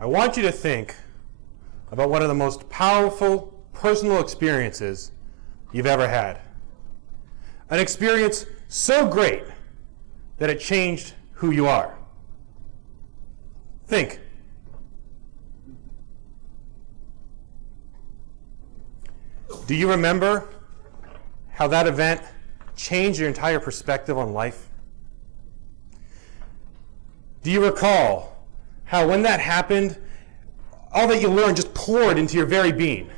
I want you to think about one of the most powerful personal experiences you've ever had. An experience so great that it changed who you are. Think. Do you remember how that event changed your entire perspective on life? Do you recall how when that happened, all that you learned just poured into your very being?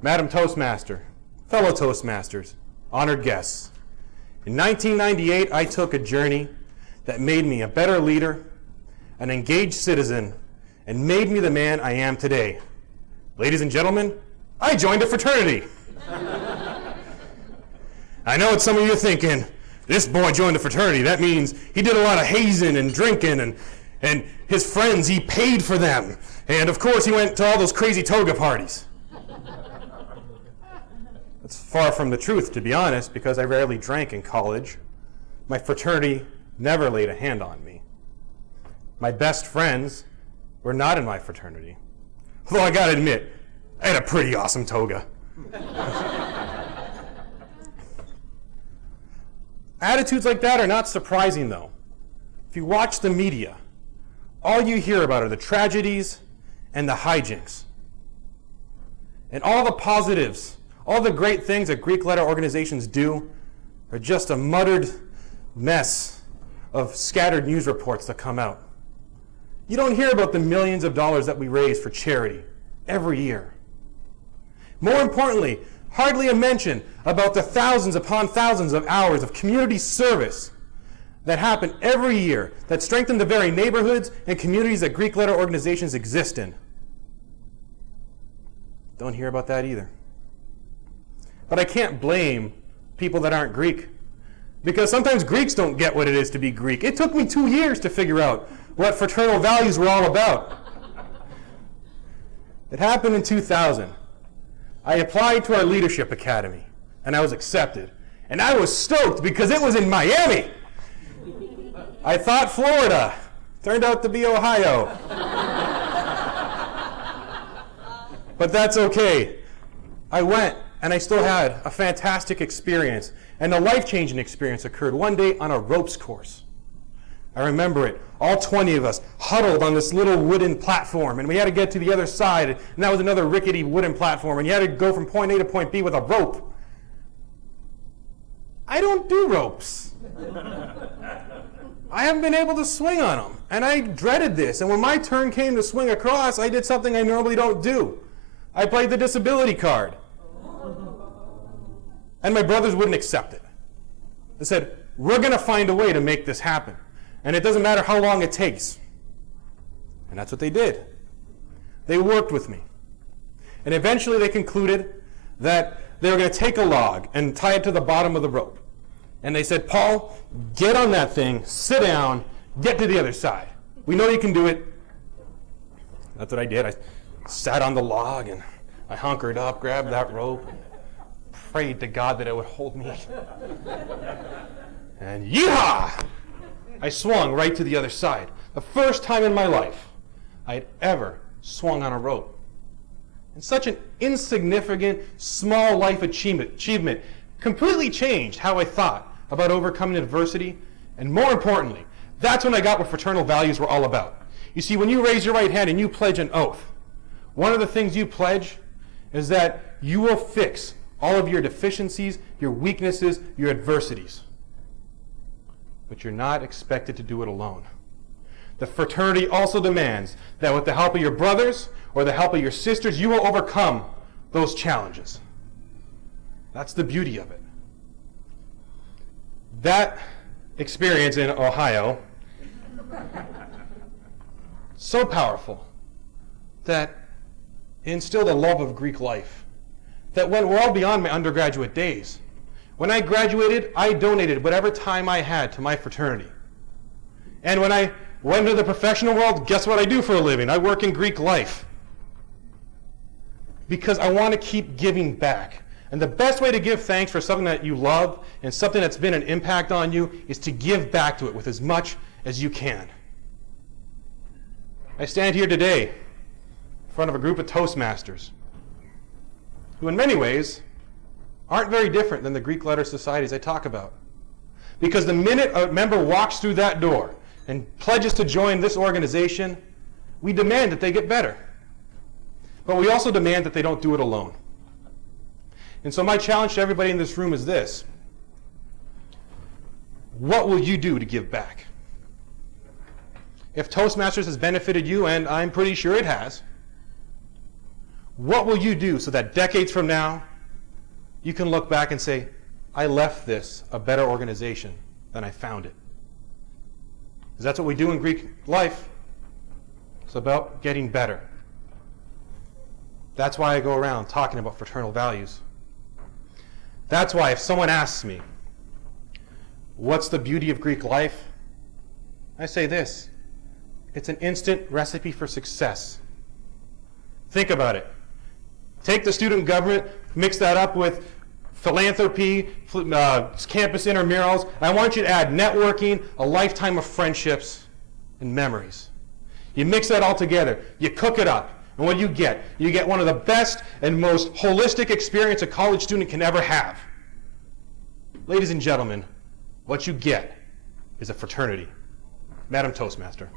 Madam Toastmaster, fellow Toastmasters, honored guests, in 1998, I took a journey that made me a better leader, an engaged citizen, and made me the man I am today. Ladies and gentlemen, I joined a fraternity. I know what some of you are thinking. This boy joined a fraternity. That means he did a lot of hazing and drinking, and his friends, he paid for them. And of course, he went to all those crazy toga parties. That's far from the truth, to be honest, because I rarely drank in college. My fraternity never laid a hand on me. My best friends were not in my fraternity. Although I gotta admit, I had a pretty awesome toga. Attitudes like that are not surprising, though. If you watch the media, all you hear about are the tragedies and the hijinks. And all the positives, all the great things that Greek letter organizations do are just a muttered mess of scattered news reports that come out. You don't hear about the millions of dollars that we raise for charity every year. More importantly, hardly a mention about the thousands upon thousands of hours of community service that happen every year that strengthen the very neighborhoods and communities that Greek letter organizations exist in. Don't hear about that either. But I can't blame people that aren't Greek, because sometimes Greeks don't get what it is to be Greek. It took me 2 years to figure out what fraternal values were all about. It happened in 2000. I applied to our leadership academy, and I was accepted. And I was stoked because it was in Miami. I thought Florida. Turned out to be Ohio. But that's okay. I went, and I still had a fantastic experience. And a life-changing experience occurred one day on a ropes course. I remember it. All 20 of us huddled on this little wooden platform, and we had to get to the other side, and that was another rickety wooden platform, and you had to go from point A to point B with a rope. I don't do ropes. I haven't been able to swing on them, and I dreaded this. And when my turn came to swing across, I did something I normally don't do. I played the disability card. And my brothers wouldn't accept it. They said, we're going to find a way to make this happen. And it doesn't matter how long it takes. And that's what they did. They worked with me. And eventually they concluded that they were going to take a log and tie it to the bottom of the rope. And they said, Paul, get on that thing, sit down, get to the other side. We know you can do it. That's what I did. I sat on the log and I hunkered up, grabbed that rope, and prayed to God that it would hold me. And yeehaw! I swung right to the other side. The first time in my life I had ever swung on a rope. And such an insignificant, small life achievement completely changed how I thought about overcoming adversity. And more importantly, that's when I got what fraternal values were all about. You see, when you raise your right hand and you pledge an oath, one of the things you pledge is that you will fix all of your deficiencies, your weaknesses, your adversities. But you're not expected to do it alone. The fraternity also demands that with the help of your brothers or the help of your sisters, you will overcome those challenges. That's the beauty of it. That experience in Ohio, so powerful that it instilled a love of Greek life that went well beyond my undergraduate days. When I graduated, I donated whatever time I had to my fraternity. And when I went into the professional world, guess what I do for a living? I work in Greek life. Because I want to keep giving back. And the best way to give thanks for something that you love and something that's been an impact on you is to give back to it with as much as you can. I stand here today in front of a group of Toastmasters who in many ways aren't very different than the Greek letter societies I talk about. Because the minute a member walks through that door and pledges to join this organization, we demand that they get better. But we also demand that they don't do it alone. And so my challenge to everybody in this room is this. What will you do to give back? If Toastmasters has benefited you, and I'm pretty sure it has, what will you do so that decades from now, you can look back and say, I left this a better organization than I found it? Because that's what we do in Greek life. It's about getting better. That's why I go around talking about fraternal values. That's why if someone asks me, what's the beauty of Greek life? I say this. It's an instant recipe for success. Think about it. Take the student government, mix that up with philanthropy, campus intramurals. I want you to add networking, a lifetime of friendships, and memories. You mix that all together. You cook it up. And what do you get? You get one of the best and most holistic experience a college student can ever have. Ladies and gentlemen, what you get is a fraternity. Madam Toastmaster.